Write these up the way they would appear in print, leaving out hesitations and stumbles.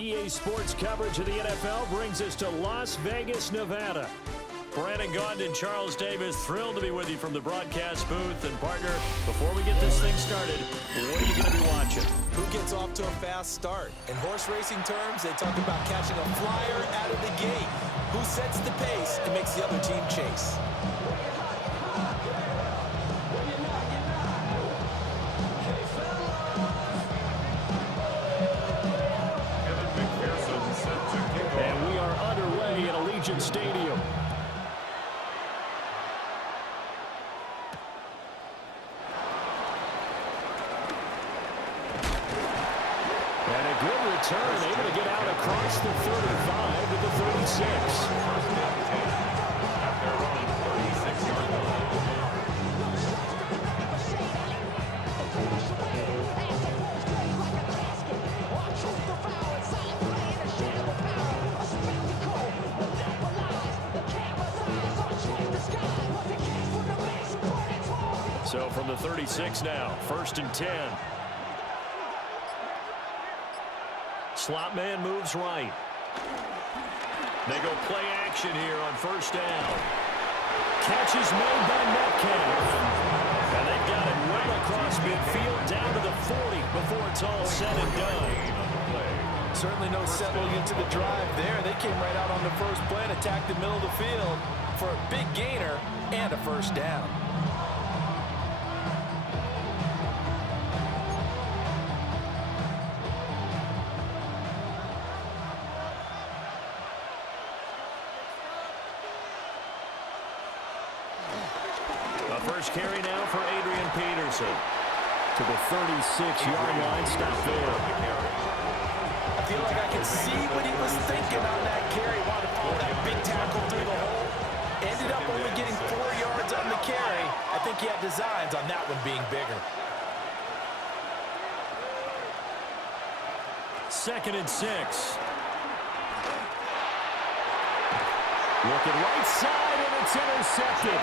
EA Sports coverage of the NFL brings us to Las Vegas, Nevada. Brandon Gaudin and Charles Davis, thrilled to be with you from the broadcast booth. And partner, before we get this thing started, what are you going to be watching? Who gets off to a fast start? In horse racing terms, they talk about catching a flyer out of the gate. Who sets the pace and makes the other team chase? And we are underway at Allegiant Stadium. And a good return, able to get out across the 35 to the 36. So from the 36 now, 1st and 10. Slot man moves right. They go play action here on 1st down. Catch is made by Metcalf. And they've got it well across midfield down to the 40 before it's all said and done. Certainly no settling into the drive there. They came right out on the first play and attacked the middle of the field for a big gainer and a 1st down. First carry now for Adrian Peterson. To the 36-yard line, stop there. I feel like I can see what he was thinking on that carry. Wanted to follow that big tackle through the hole. Ended up only getting 4 yards on the carry. I think he had designs on that one being bigger. 2nd and 6. Looking right side, and it's intercepted.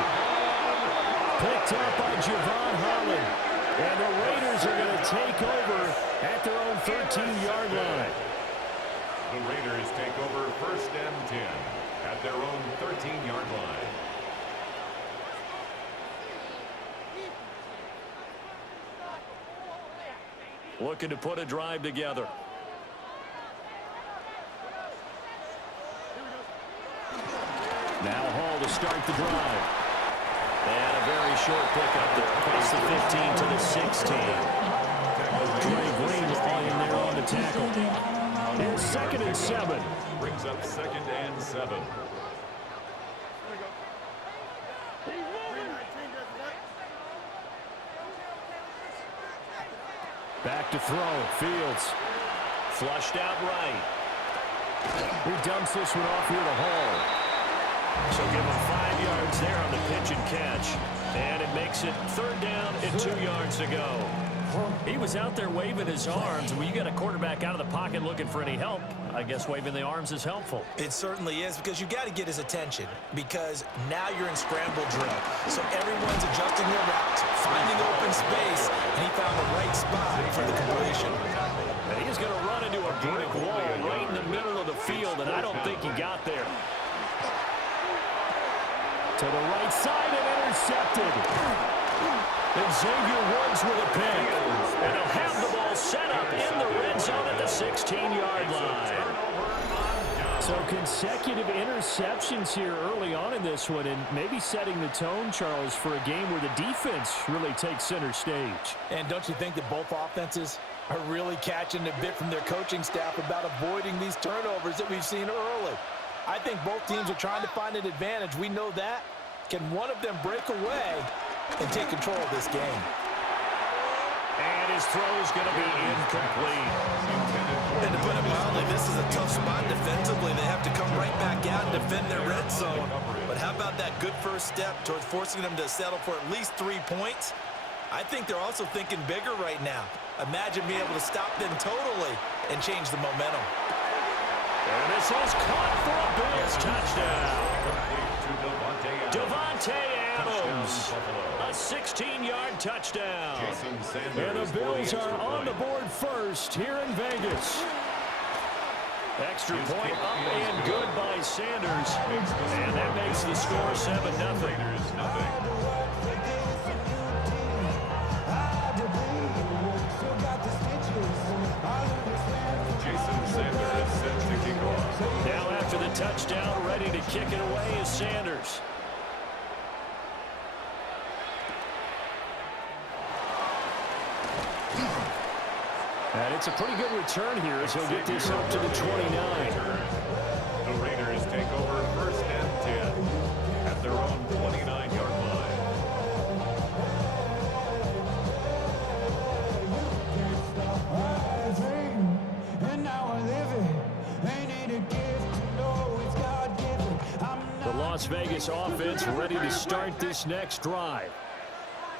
Picked up by Javon Holland. And the Raiders are going to take over at their own 13-yard line. The Raiders take over 1st and 10 at their own 13-yard line. Looking to put a drive together. Now Hall to start the drive. And a very short pickup there across the 15 to the 16. Trey Green in there on the tackle. And 2nd and 7. Brings up 2nd and 7. Back to throw. Fields. Flushed out right. He dumps this one off here to Hall. So give him 5 yards there on the pitch and catch. And it makes it 3rd down and 2 yards to go. He was out there waving his arms. And when you got a quarterback out of the pocket looking for any help, I guess waving the arms is helpful. It certainly is, because you got to get his attention, because now you're in scramble drill. So everyone's adjusting their route, finding open space, and he found the right spot for the completion. And he's going to run into a brick wall right in the middle of the field, and I don't think he got there. To the right side and intercepted. And Xavier Woods with a pick. And he'll have the ball set up in the red zone at the 16-yard line. So consecutive interceptions here early on in this one, and maybe setting the tone, Charles, for a game where the defense really takes center stage. And don't you think that both offenses are really catching a bit from their coaching staff about avoiding these turnovers that we've seen early? I think both teams are trying to find an advantage. We know that. Can one of them break away and take control of this game? And his throw is going to be incomplete. And to put it mildly, this is a tough spot defensively. They have to come right back out and defend their red zone. But how about that good first step towards forcing them to settle for at least 3 points? I think they're also thinking bigger right now. Imagine being able to stop them totally and change the momentum. And this is caught for a Bills touchdown. Davante Adams, a 16-yard touchdown. And the Bills are on the board first here in Vegas. Extra point up and good by Sanders. And that makes the score 7-0. Raiders nothing. Jason Sanders set to kick off. Now after the touchdown, ready to kick it away is Sanders. And it's a pretty good return here as he'll get this up to the 29. The Raiders take over first and 10 at their own 29-yard line. The Las Vegas offense ready to start this next drive.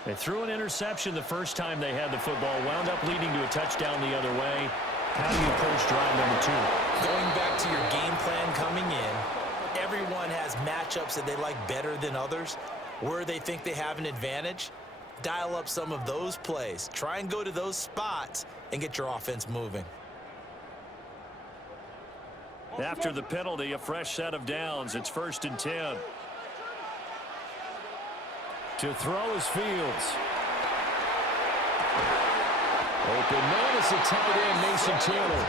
They threw an interception the first time they had the football, wound up leading to a touchdown the other way. How do you approach drive number 2? Going back to your game plan coming in, everyone has matchups that they like better than others. Where they think they have an advantage, dial up some of those plays. Try and go to those spots and get your offense moving. After the penalty, a fresh set of downs. It's 1st and 10. To throw is Fields. Open man is the tight end, Mason Taylor.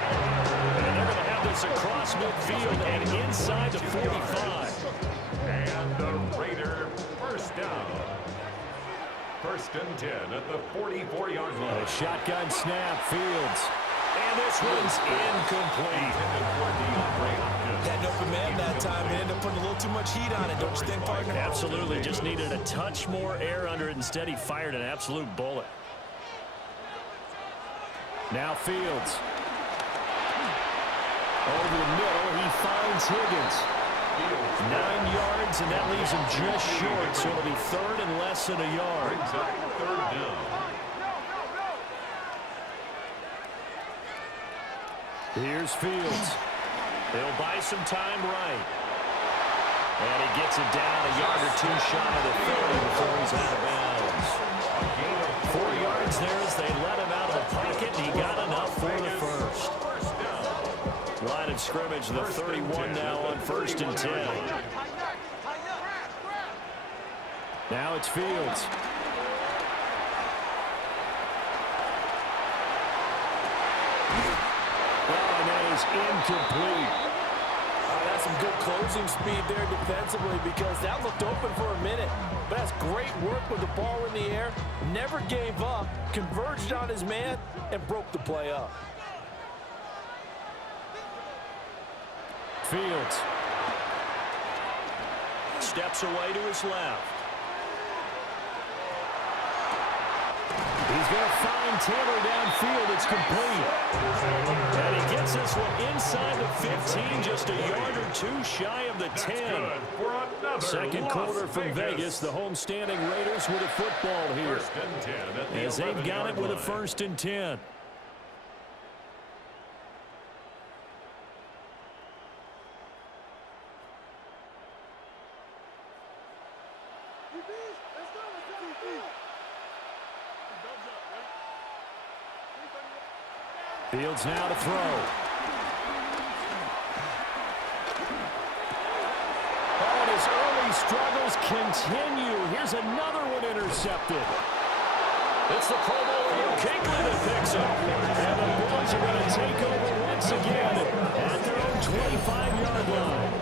And they're going to have this across midfield and inside the 45. And the Raider first down. 1st and 10 at the 44-yard line. A shotgun snap, Fields. And this one's incomplete. Had an open man that time and ended up putting a little too much heat on it, don't you think, partner? Absolutely. Just needed a touch more air under it. Instead, he fired an absolute bullet. Now Fields. Over the middle, he finds Higgins. 9 yards, and that leaves him just short, so it'll be 3rd and less than a yard. Brings up 3rd down. Here's Fields. He'll buy some time right. And he gets it down a yard or 2 shy of the 30 before he's out of bounds. 4 yards there as they let him out of the pocket, and he got enough for the first. Line of scrimmage, the 31 now on 1st and 10. Now it's Fields. And that is incomplete. That's some good closing speed there defensively because that looked open for a minute. But that's great work with the ball in the air. Never gave up, converged on his man, and broke the play up. Fields. Steps away to his left. He's going to find Taylor downfield. It's complete. And he gets this one inside the 15, just a yard or 2 shy of the 10. Second quarter from Vegas. The home-standing Raiders with a football here. As they've got it with a 1st and 10. Fields now to throw. Oh, and his early struggles continue. Here's another one intercepted. It's the Pro Bowler Kuechly that picks up. And the Bulls are going to take over once again at their own 25-yard line.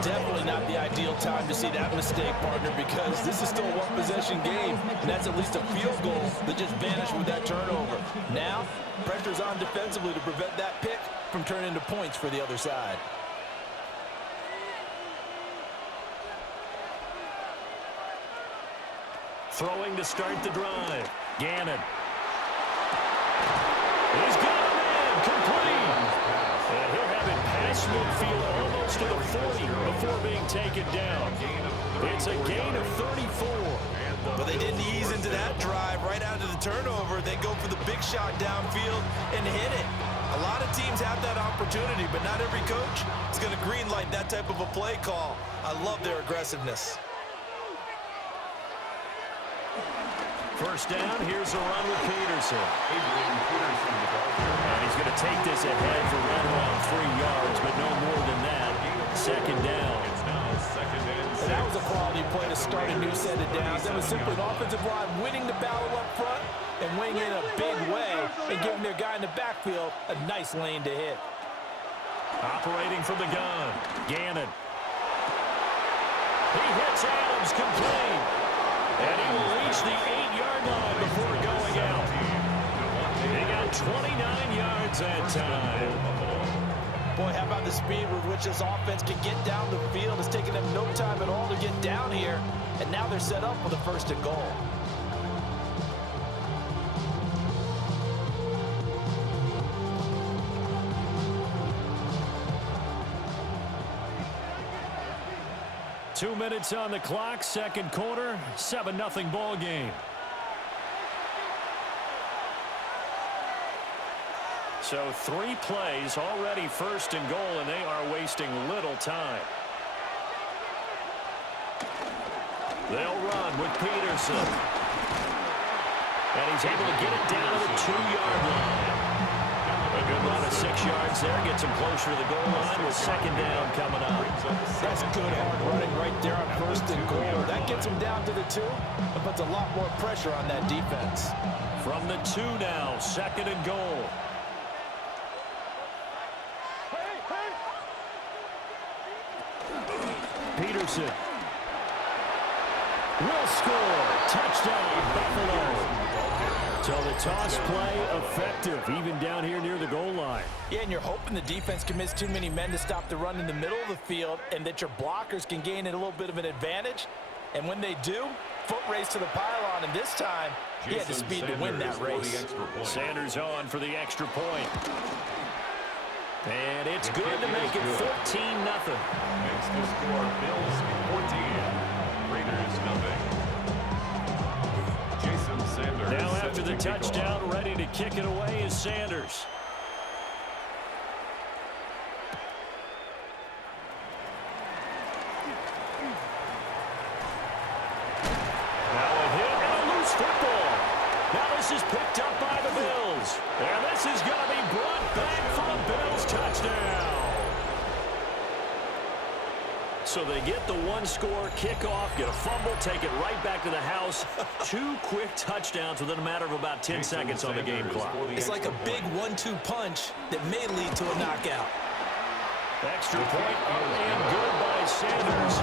Definitely not the ideal time to see that mistake, partner, because this is still a one-possession game, and that's at least a field goal that just vanished with that turnover. Now, pressure's on defensively to prevent that pick from turning into points for the other side. Throwing to start the drive. Gannon. He's got a man. Complete. And he'll have it past midfield almost to the 40 before being taken down. It's a gain of 34. But they didn't ease into that drive right out of the turnover. They go for the big shot downfield and hit it. A lot of teams have that opportunity, but not every coach is going to green light that type of a play call. I love their aggressiveness. First down, here's a run with Peterson. Adrian Peterson, the ball carrier. And he's going to take this ahead for right around 3 yards, but no more than that. Second down. It's now second and 6. And that was a quality play to start a new set of downs. That was simply an offensive line winning the battle up front and winning in a big way and giving their guy in the backfield a nice lane to hit. Operating from the gun, Gannon. He hits Adams complete. And he will reach the 8-yard line before going out. He got 29 yards that time. Boy, how about the speed with which this offense can get down the field? It's taken them no time at all to get down here. And now they're set up for the first and goal. Two minutes on the clock, second quarter, 7-0 ball game. So 3 plays, already first and goal, and they are wasting little time. They'll run with Peterson. And he's able to get it down to the 2-yard line. A good run of 6 yards there, gets him closer to the goal line with second down coming up. That's good hard running right there on first and goal. That gets him down to the 2. It puts a lot more pressure on that defense. From the 2 now, second and goal. Peterson will score. Touchdown, Buffalo. So the toss play effective, even down here near the goal line. Yeah, and you're hoping the defense can miss too many men to stop the run in the middle of the field and that your blockers can gain a little bit of an advantage. And when they do, foot race to the pylon, and this time he had the speed to win that race. Sanders on for the extra point. And it's good to make it 14-0. Makes the score Bills 14, Raiders nothing. Jason Sanders. Now after the touchdown, ready to kick it away is Sanders. Now a hit and a loose football. Now this is picked up by the Bills. And this is going to be brought back for a Bills touchdown. So they get the one-score kickoff, get a fumble, take it right back to the house. 2 quick touchdowns within a matter of about 10 seconds on the game clock. It's like a big 1-2 punch that may lead to a knockout. Extra point and good by Sanders.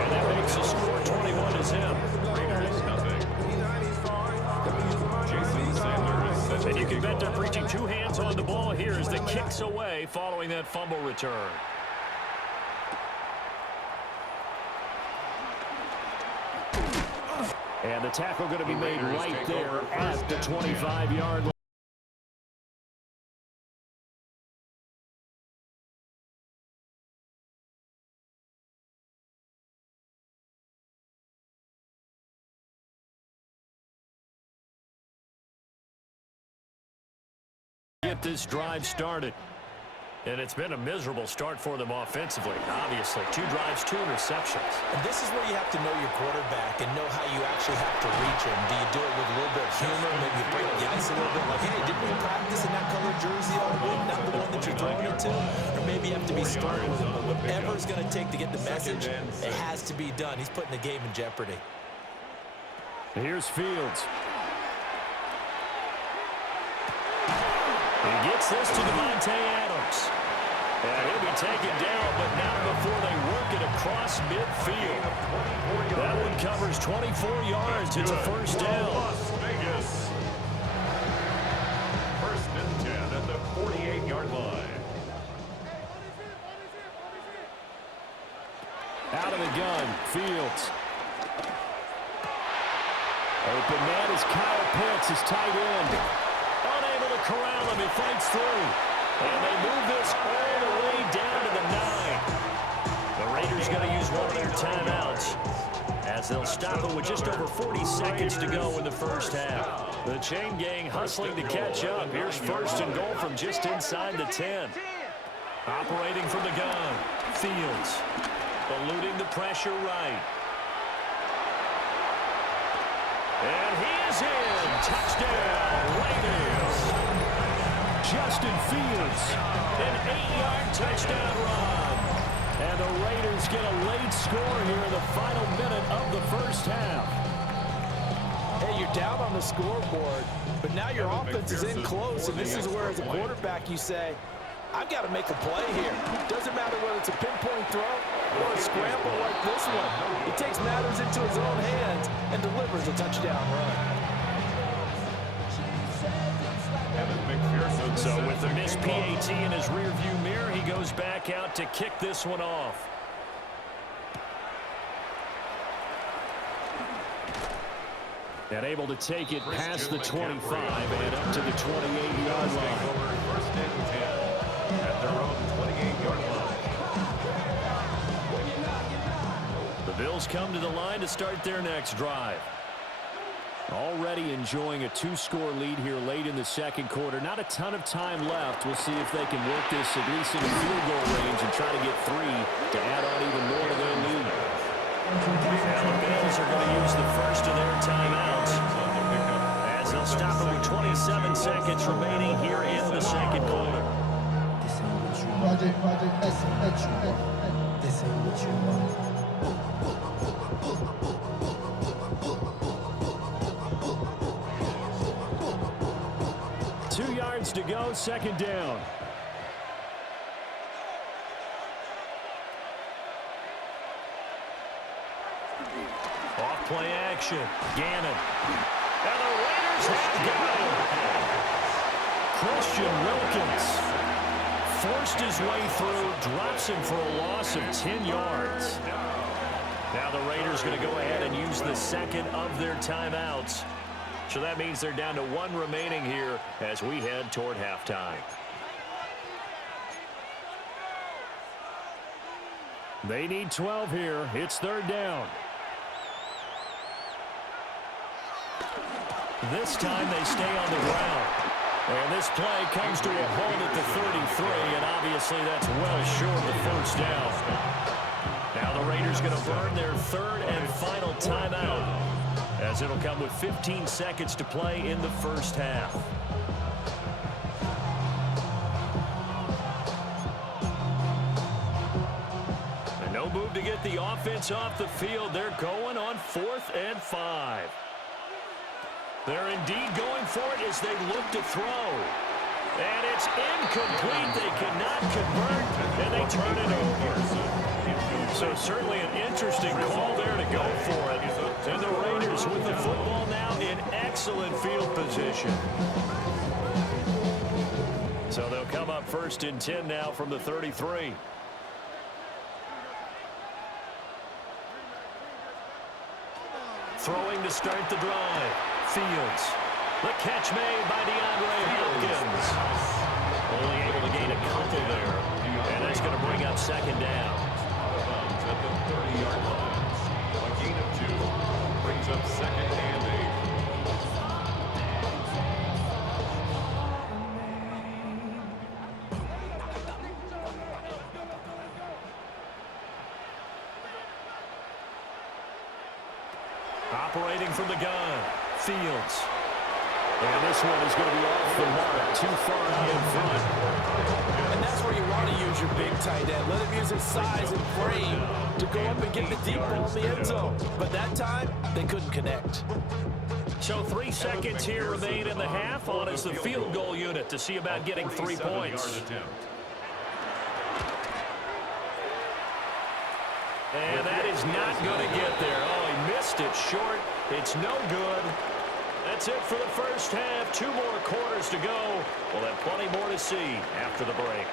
And that makes the score 21-0. Raiders nothing. Jason Sanders. And you can bet they're preaching 2 hands on the ball here as the kicks away following that fumble return. And the tackle going to be made right there at the 25-yard line. Get this drive started. And it's been a miserable start for them offensively, obviously. 2 drives, 2 interceptions. And this is where you have to know your quarterback and know how you actually have to reach him. Do you do it with a little bit of humor? Maybe you break the ice a little bit like, hey, didn't we practice in that colored jersey all week? Not the one that you're throwing it to? Or maybe you have to be stern with him. But whatever it's going to take to get the message, it has to be done. He's putting the game in jeopardy. Here's Fields. He gets this to Devontae Adams. And he'll be taken down, but not before they work it across midfield. That one covers 24 yards. It's a first down. Las Vegas. First and 10 at the 48-yard line. Out of the gun, Fields. Open man is Kyle Pitts, his tight end. Unable to corral him, he fights through. And they move this all the way down to the 9. The Raiders going to use one of their timeouts as they'll stop it with just over 40 seconds to go in the first half. The chain gang hustling to catch up. Here's first and goal from just inside the 10. Operating from the gun, Fields. Eluding the pressure right. And he is in. Touchdown, Raiders. Justin Fields, an 8-yard touchdown run. And the Raiders get a late score here in the final minute of the first half. Hey, you're down on the scoreboard, but now your offense is in close, and this is where, as a quarterback, you say, I've got to make a play here. Doesn't matter whether it's a pinpoint throw or a scramble like this one. He takes matters into his own hands and delivers a touchdown run. So with the missed PAT in his rearview mirror, he goes back out to kick this one off. And able to take it past the 25 and up to the 28-yard line. First and 10 at their own 28-yard line. The Bills come to the line to start their next drive. Already enjoying a 2-score lead here late in the second quarter. Not a ton of time left. We'll see if they can work this at least in the field goal range and try to get 3 to add on even more to their lead. Now the Bills are going to use the first of their timeouts as they'll stop it with 27 seconds remaining here in the second quarter. This ain't what you want. 2 yards to go, second down. Off play action. Gannon. And the Raiders have got him. Christian Wilkins forced his way through, drops him for a loss of 10 yards. Now the Raiders going to go ahead and use the second of their timeouts. So that means they're down to 1 remaining here as we head toward halftime. They need 12 here. It's third down. This time they stay on the ground. And this play comes to a halt at the 33, and obviously that's well short of the first down. Now the Raiders going to burn their third and final timeout, as it'll come with 15 seconds to play in the first half. And no move to get the offense off the field. They're going on 4th and 5. They're indeed going for it as they look to throw. And it's incomplete. They cannot convert, and they turn it over. So certainly an interesting call there to go for it. And the Raiders with the football now in excellent field position. So they'll come up 1st and 10 now from the 33. Throwing to start the drive. Fields. The catch made by DeAndre Hopkins. Only able to gain a couple there. And that's going to bring up second down. At the 30-yard line. A gain of 2 brings up second and 8. Operating from the gun. Fields. And this one is going to be off the mark, too far out in front. And that's where you want to use your big tight end. Let him use his size and frame to go up and get the deep ball in the end zone. But that time, they couldn't connect. So 3 seconds here remain in the half. On is the field goal unit to see about getting 3 points. And that is not going to get there. Oh, he missed it short. It's no good. That's it for the first half. 2 more quarters to go. We'll have plenty more to see after the break.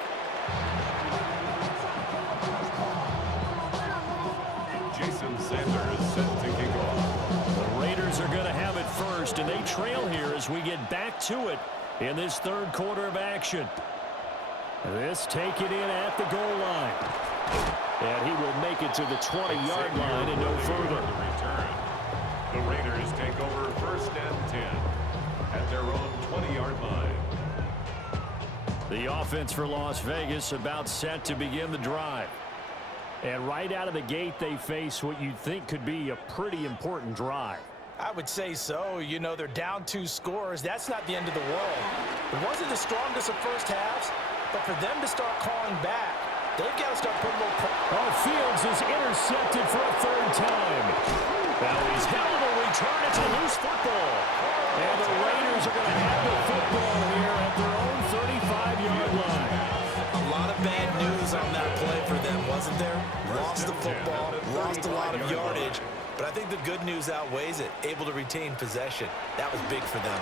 Jason Sanders set to kick off. The Raiders are going to have it first, and they trail here as we get back to it in this third quarter of action. This taken in at the goal line. And he will make it to the 20-yard line and no further. The Raiders take over 1st and 10 at their own 20-yard line. The offense for Las Vegas about set to begin the drive. And right out of the gate, they face what you'd think could be a pretty important drive. I would say so. You know, they're down 2 scores. That's not the end of the world. It wasn't the strongest of first halves, but for them to start calling back, they've got to start putting a little pressure. Fields is intercepted for a 3rd time. Now he's held to return. It's a loose football. And the Raiders are going to have the football here at their own 35-yard line. A lot of bad news on that play for them, wasn't there? Lost the football, lost a lot of yardage, but I think the good news outweighs it. Able to retain possession. That was big for them.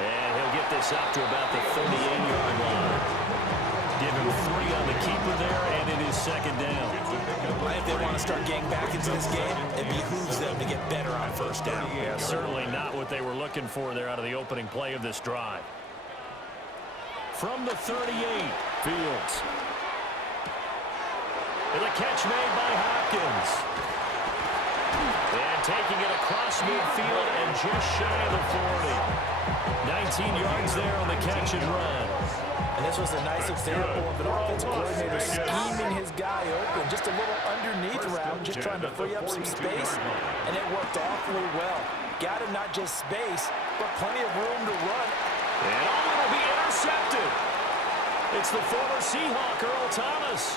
And he'll get this up to about the 38-yard line. Give him 3 on the keeper there, and it is 2nd down. If they want to start getting back into this game, it behooves them to get better on 1st down. Yeah, certainly not what they were looking for there out of the opening play of this drive. From the 38, Fields. And the catch made by Hopkins. And taking it across midfield and just shy of the 40. 19 yards there on the catch and run. And this was a nice example of an offensive coordinator scheming his guy open. Just a little underneath route, just trying to free up some space, and it worked awfully well. Got him not just space, but plenty of room to run. And will be intercepted. It's the former Seahawk, Earl Thomas.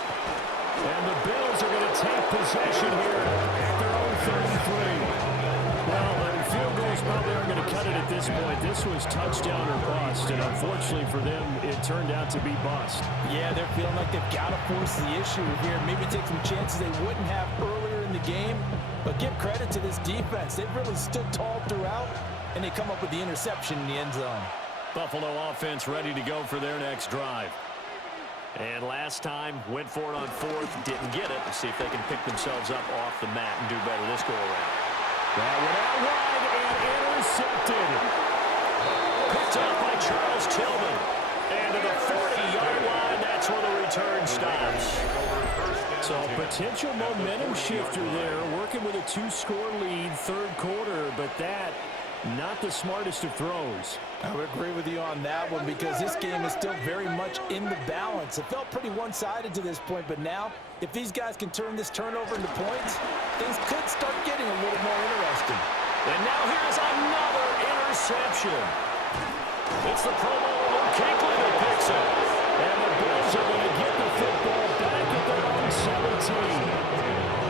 And the Bills are going to take possession here at their own 33. Well, the field goals probably aren't going to cut it at this point. This was touchdown or bust, and unfortunately for them, it turned out to be bust. Yeah, they're feeling like they've got to force the issue here. Maybe take some chances they wouldn't have earlier in the game. But give credit to this defense. They've really stood tall throughout, and they come up with the interception in the end zone. Buffalo offense ready to go for their next drive. And last time, went for it on 4th, didn't get it. Let's see if they can pick themselves up off the mat and do better this go-around. That went out wide and intercepted. Picked up by Charles Tillman. And to the 40-yard line, that's where the return stops. So potential momentum shifter there, working with a 2-score lead, 3rd quarter, but that, not the smartest of throws. I would agree with you on that one because this game is still very much in the balance. It felt pretty one-sided to this point, but now, if these guys can turn this turnover into points, things could start getting a little more interesting. And now here's another interception. It's the Pro Bowler Luke Kuechly that picks it. And the Bills are going to get the football back at their own 17.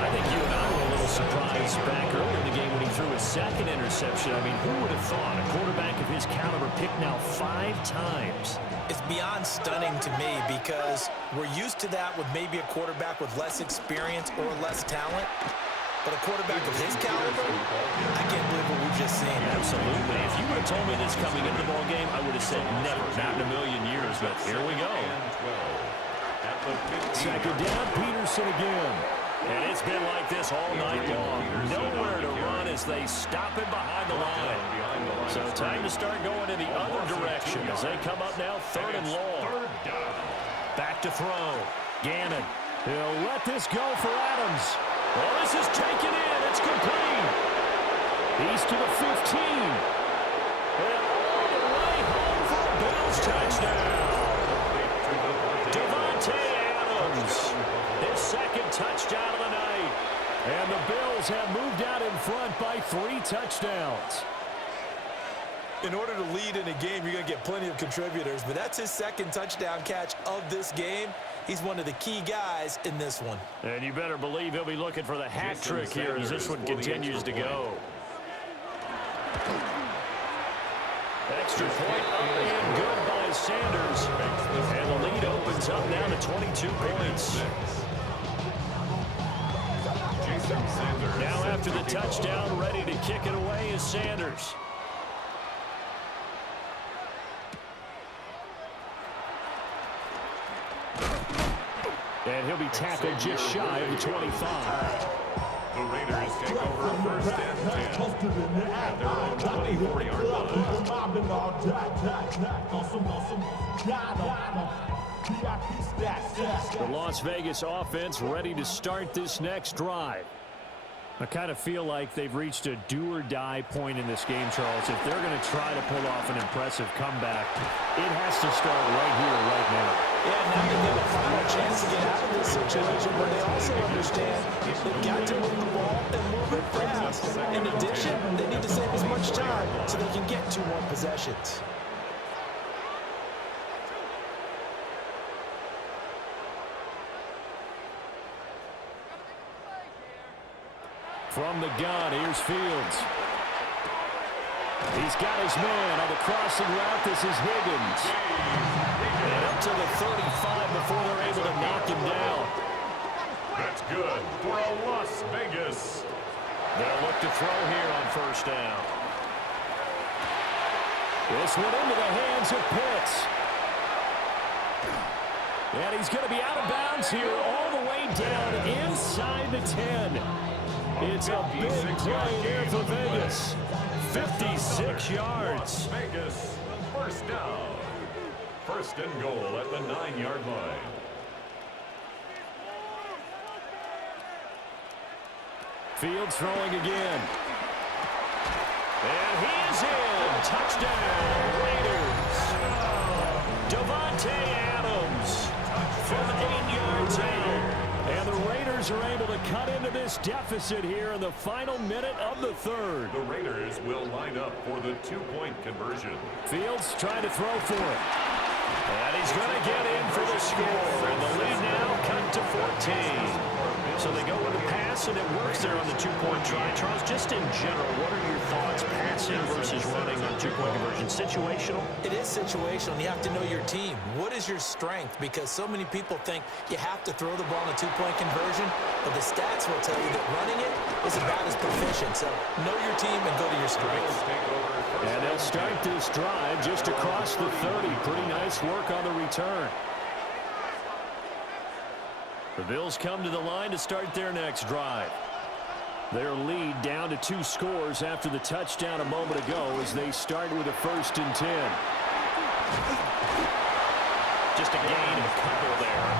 I think you and I were a little surprised back earlier in the game when he threw his 2nd interception. I mean, who would have thought a quarterback of his caliber picked now 5 times? It's beyond stunning to me because we're used to that with maybe a quarterback with less experience or less talent. But a quarterback of his caliber, I can't believe what we've just seen. Absolutely. If you would have told me this coming into the ball game, I would have said never, not in a million years. But here we go. 2nd down, Peterson again. And it's been like this all night long. Nowhere to run as they stop him behind the line. So time to start going in the other direction as they come up now 3rd and long. Back to throw. Gannon. He'll let this go for Adams. Well, this is taken in. It's complete. He's to the 15. And all the way home for a Bills touchdown. Davante Adams. His 2nd touchdown of the night. And the Bills have moved out in front by 3 touchdowns. In order to lead in a game, you're going to get plenty of contributors, but that's his 2nd touchdown catch of this game. He's one of the key guys in this one. And you better believe he'll be looking for the hat trick here as this one continues to go. Extra point up and good by Sanders. And the lead opens up now to 22 points. Now after the touchdown, ready to kick it away is Sanders. And he'll be tackled just shy of the 25. The Raiders take over 1st and 10 at their own 24-yard line. The Las Vegas offense ready to start this next drive. I kind of feel like they've reached a do-or-die point in this game, Charles. If they're going to try to pull off an impressive comeback, it has to start right here, right now. Yeah, now they get a final chance to get out of this situation, but they also understand they've got to move the ball them moving fast. In addition, they need to save as much time so they can get 2 more possessions. From the gun, here's Fields. He's got his man on the crossing route. This is Higgins. And up to the 35 before they're able to knock him down. That's good for a Las Vegas. They'll look to throw here on first down. This one into the hands of Pitts. And he's going to be out of bounds here all the way down inside the 10. It's a big play there for Vegas. 56 yards. Vegas, first down. First and goal at the 9-yard line. Fields throwing again. And he is in. Touchdown, Raiders. Davante Adams from 8 yards out. And the Raiders are able to cut into this deficit here in the final minute of the third. The Raiders will line up for the 2-point conversion. Fields trying to throw for it. And he's going to get in for the score. And the lead now cut to 14. So they go with the pass, and it works there on the 2-point try. Charles, just in general, what are your thoughts, passing versus running on 2-point conversion? Situational? It is situational. You have to know your team. What is your strength? Because so many people think you have to throw the ball in a 2-point conversion, but the stats will tell you that running it is about as proficient. So know your team and go to your strength. And they'll start this drive just across the 30. Pretty nice work on the return. The Bills come to the line to start their next drive. Their lead down to 2 scores after the touchdown a moment ago as they start with a 1st and 10. Just a gain of a couple there.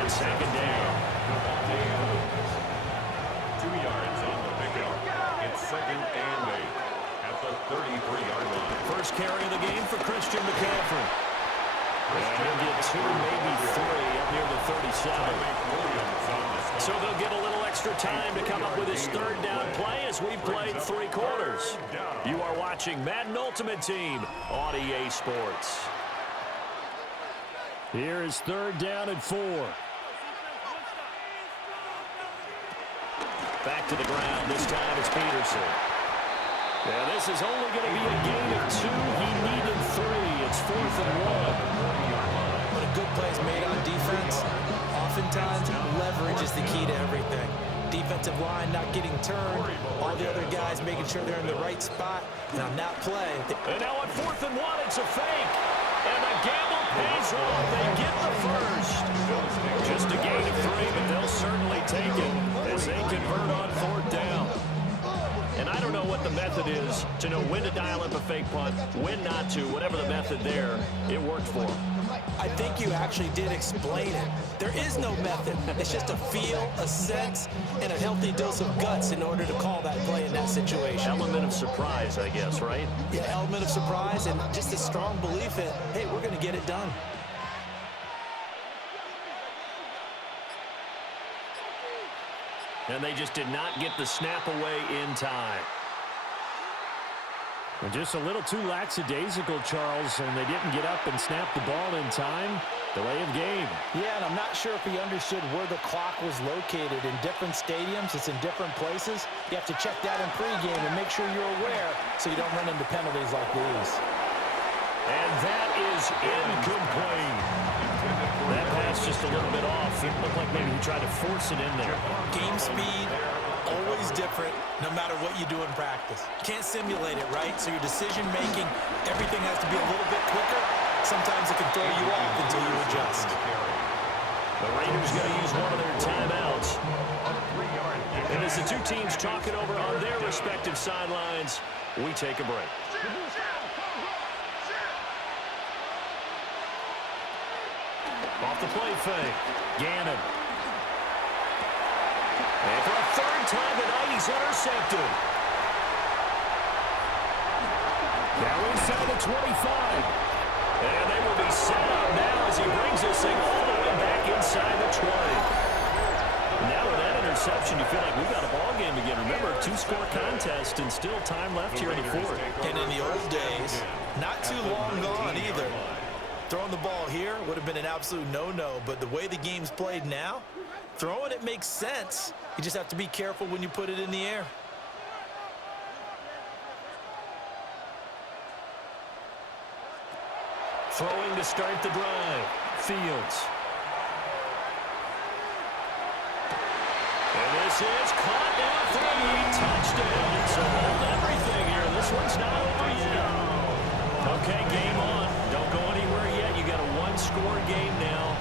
And 2nd down. 2 yards on the pickup. It's 2nd and 8 at the 33-yard line. First carry of the game for Christian McCaffrey. And he'll get 2, maybe 3 up near the 37. So they'll get a little extra time to come up with his 3rd down play as we've played 3 quarters. You are watching Madden Ultimate Team on EA Sports. Here is 3rd down and 4. Back to the ground. This time it's Peterson. Yeah, this is only going to be a gain of 2. He needed 3. It's 4th and 1. When a good play is made on defense, oftentimes leverage is the key to everything. Defensive line not getting turned, all the other guys making sure they're in the right spot. And on that play... And now on 4th and 1, it's a fake. And the gamble pays off. They get the first. Just a gain of 3, but they'll certainly take it as they convert on 4th down. And I don't know what the method is to know when to dial up a fake punt, when not to, whatever the method there, it worked for them. I think you actually did explain it. There is no method. It's just a feel, a sense, and a healthy dose of guts in order to call that play in that situation. Element of surprise, I guess, right? Yeah, element of surprise and just a strong belief in, hey, we're going to get it done. And they just did not get the snap away in time. And just a little too lackadaisical, Charles, and they didn't get up and snap the ball in time. Delay of game. Yeah, and I'm not sure if he understood where the clock was located. In different stadiums, it's in different places. You have to check that in pregame and make sure you're aware so you don't run into penalties like these. And that is incomplete. That pass just a little bit off. It looked like maybe he tried to force it in there. Game speed, always different, no matter what you do in practice. Can't simulate it, right? So your decision-making, everything has to be a little bit quicker. Sometimes it can throw you off until you adjust. The Raiders going to use one of their timeouts. And as the two teams talking over on their respective sidelines, we take a break. Off the play fake, Gannon. And for a 3rd time tonight, he's intercepted. Now inside the 25. And they will be set up now as he brings this thing all the way back inside the 20. Now with that interception, you feel like we've got a ball game again. Remember, 2-score contest and still time left here in the fourth. And in the old days, not too long gone either. Throwing the ball here would have been an absolute no-no, but the way the game's played now, throwing it makes sense. You just have to be careful when you put it in the air. Throwing to start the drive. Fields. And this is caught now for a touchdown. So hold everything here. This one's not over yet. Okay, game on. Don't go anywhere yet. You got a one-score game now.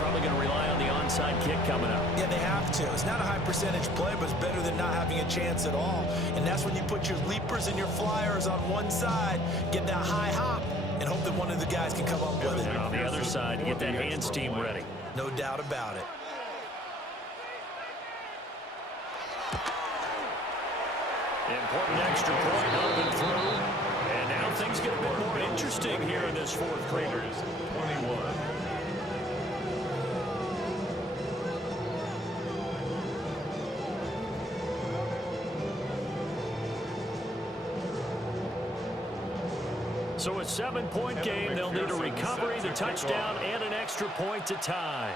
Probably going to rely on the onside kick coming up. Yeah, they have to. It's not a high percentage play, but it's better than not having a chance at all. And that's when you put your leapers and your flyers on one side, get that high hop, and hope that one of the guys can come up with it. And on the other side, you get that hands team ready. No doubt about it. Important extra point up and through. And now things get a bit more interesting here in this fourth quarter. 21. So a 7-point game, they'll need a recovery, the touchdown, and an extra point to tie.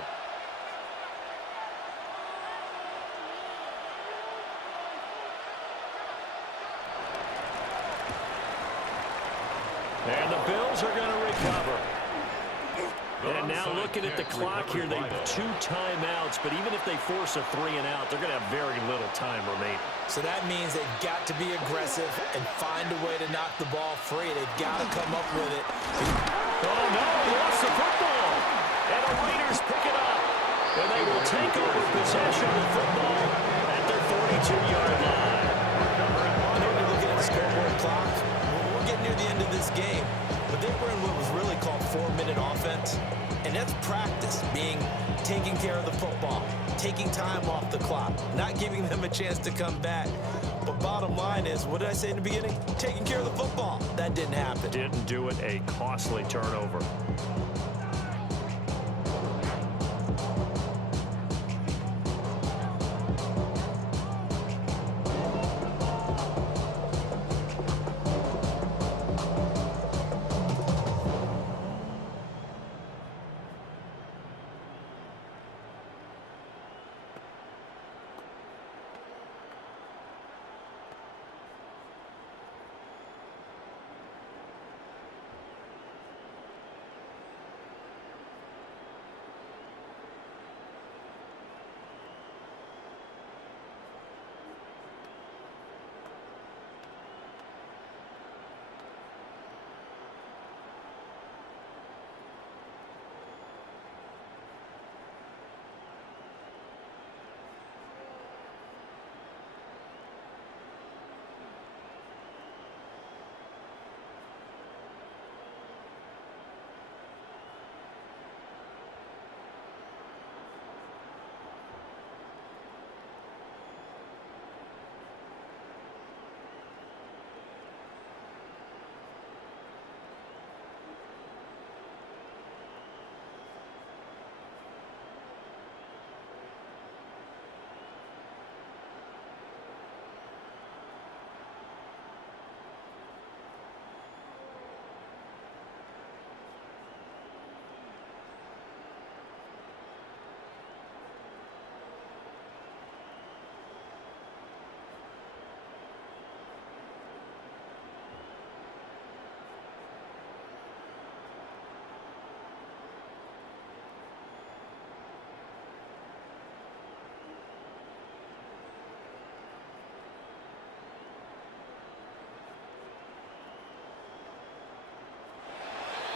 And the Bills are going to recover. And now looking at the clock here, they have 2 timeouts, but even if they force a 3-and-out, they're going to have very little time remaining. So that means they've got to be aggressive and find a way to knock the ball free. They've got to come up with it. Oh, no, he lost the football. And the Raiders pick it up. And they will take over possession of the football at their 42-yard line. I know you're looking at the scoreboard clock. We're getting near the end of this game. But they were in what was really called 4-minute offense. And that's practice, taking care of the football, taking time off the clock, not giving them a chance to come back. But bottom line is, what did I say in the beginning? Taking care of the football. That didn't happen. Didn't do it, a costly turnover.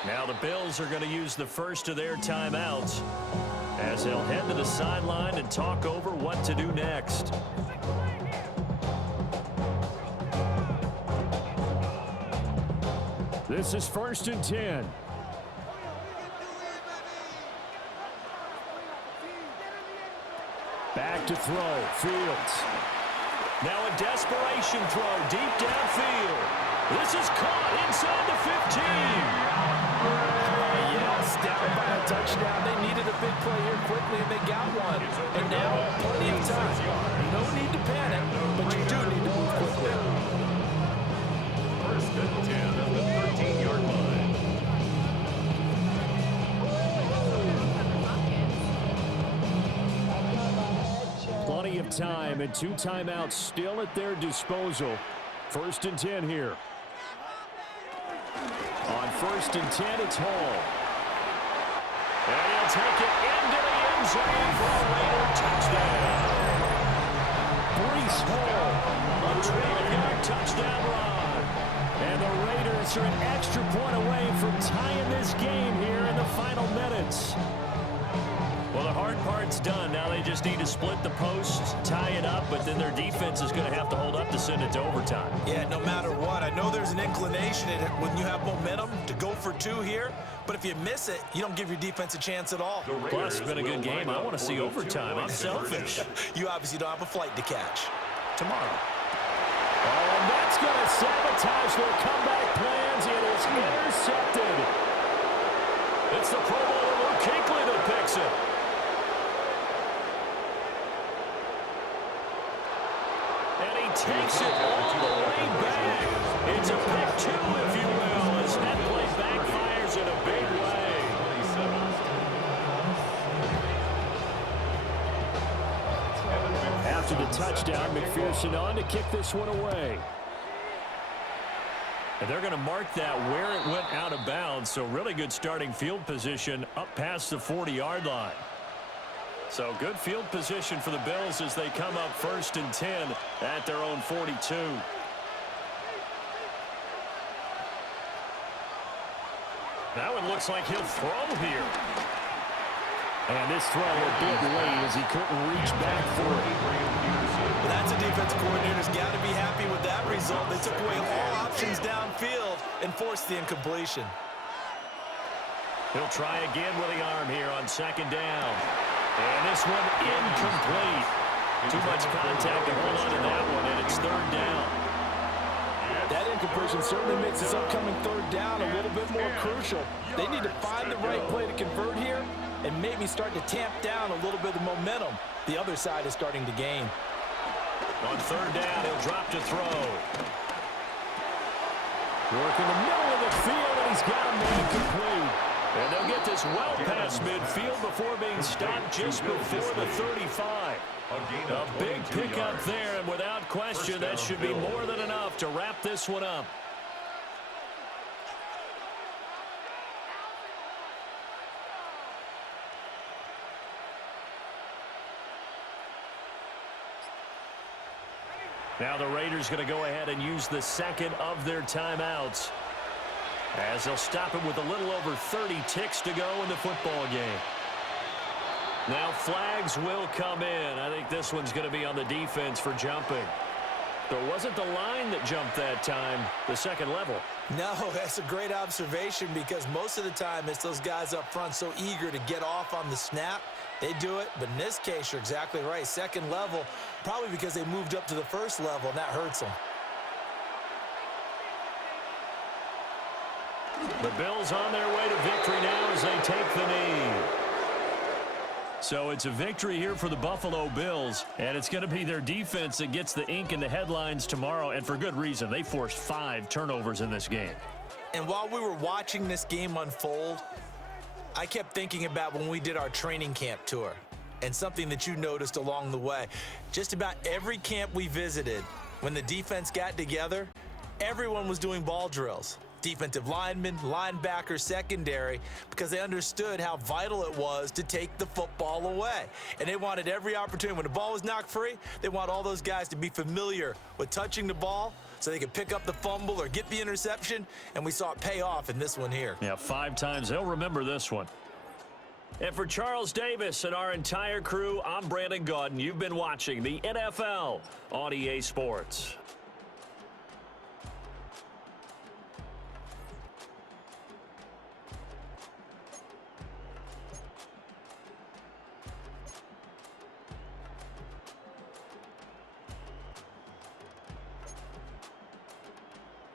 Now the Bills are going to use the first of their timeouts as they'll head to the sideline and talk over what to do next. This is 1st and 10. Back to throw. Fields. Now a desperation throw deep downfield. This is caught inside the 15. Yes, Bucks down by a touchdown. They needed a big play here quickly, and they got one. And now, plenty of time. No need to panic, but you do need to move quickly. First and 10 at the 13-yard line. Plenty of time and 2 timeouts still at their disposal. First and 10 here. On first and 10, it's Hall. And he'll take it into the end zone for a Raider touchdown. Breece Hall, a 12-yard touchdown run. And the Raiders are an extra point away from tying this game here in the final minutes. Well, the hard part's done. Now they just need to split the posts, tie it up, but then their defense is going to have to hold up to send it to overtime. Yeah, no matter what. I know there's an inclination in it when you have momentum to go for 2 here, but if you miss it, you don't give your defense a chance at all. Plus, it's been a good game. I want to see overtime. I'm selfish. You obviously don't have a flight to catch. Tomorrow. Oh, and that's going to sabotage their comeback plans. It is intercepted. It's the Pro Bowler Luke Kuechly that picks it. And he takes it all the way back. It's a pick 2, if you will, as that play backfires in a big way. After the touchdown, McPherson on to kick this one away. And they're going to mark that where it went out of bounds, so really good starting field position up past the 40-yard line. So good field position for the Bills as they come up first and 10 at their own 42. Now it looks like he'll throw here. And this throw a bit late as he couldn't reach back for it. Well, that's a defensive coordinator's got to be happy with that result. They took away all options downfield and forced the incompletion. He'll try again with the arm here on second down. And this one incomplete. Too much contact to hold on to that one, and it's third down. That incompletion certainly makes this upcoming third down a little bit more crucial. They need to find the right play to convert here and maybe start to tamp down a little bit of momentum the other side is starting to gain. On third down, he'll drop to throw. Work in the middle of the field, and he's got him incomplete. And they'll get this well past midfield before being stopped just before the 35. A big pickup there, and without question, that should be more than enough to wrap this one up. Now the Raiders going to go ahead and use the second of their timeouts, as they'll stop it with a little over 30 ticks to go in the football game. Now flags will come in. I think this one's going to be on the defense for jumping. There wasn't the line that jumped that time, the second level. No, that's a great observation because most of the time it's those guys up front so eager to get off on the snap. They do it, but in this case, you're exactly right. Second level, probably because they moved up to the first level, and that hurts them. The Bills on their way to victory now as they take the knee. So it's a victory here for the Buffalo Bills, and it's going to be their defense that gets the ink in the headlines tomorrow, and for good reason. They forced 5 turnovers in this game. And while we were watching this game unfold, I kept thinking about when we did our training camp tour and something that you noticed along the way. Just about every camp we visited, when the defense got together, everyone was doing ball drills. Defensive linemen, linebackers, secondary, because they understood how vital it was to take the football away. And they wanted every opportunity. When the ball was knocked free, they want all those guys to be familiar with touching the ball so they could pick up the fumble or get the interception, and we saw it pay off in this one here. Yeah, 5 times. They'll remember this one. And for Charles Davis and our entire crew, I'm Brandon Gaudin. You've been watching the NFL on EA Sports.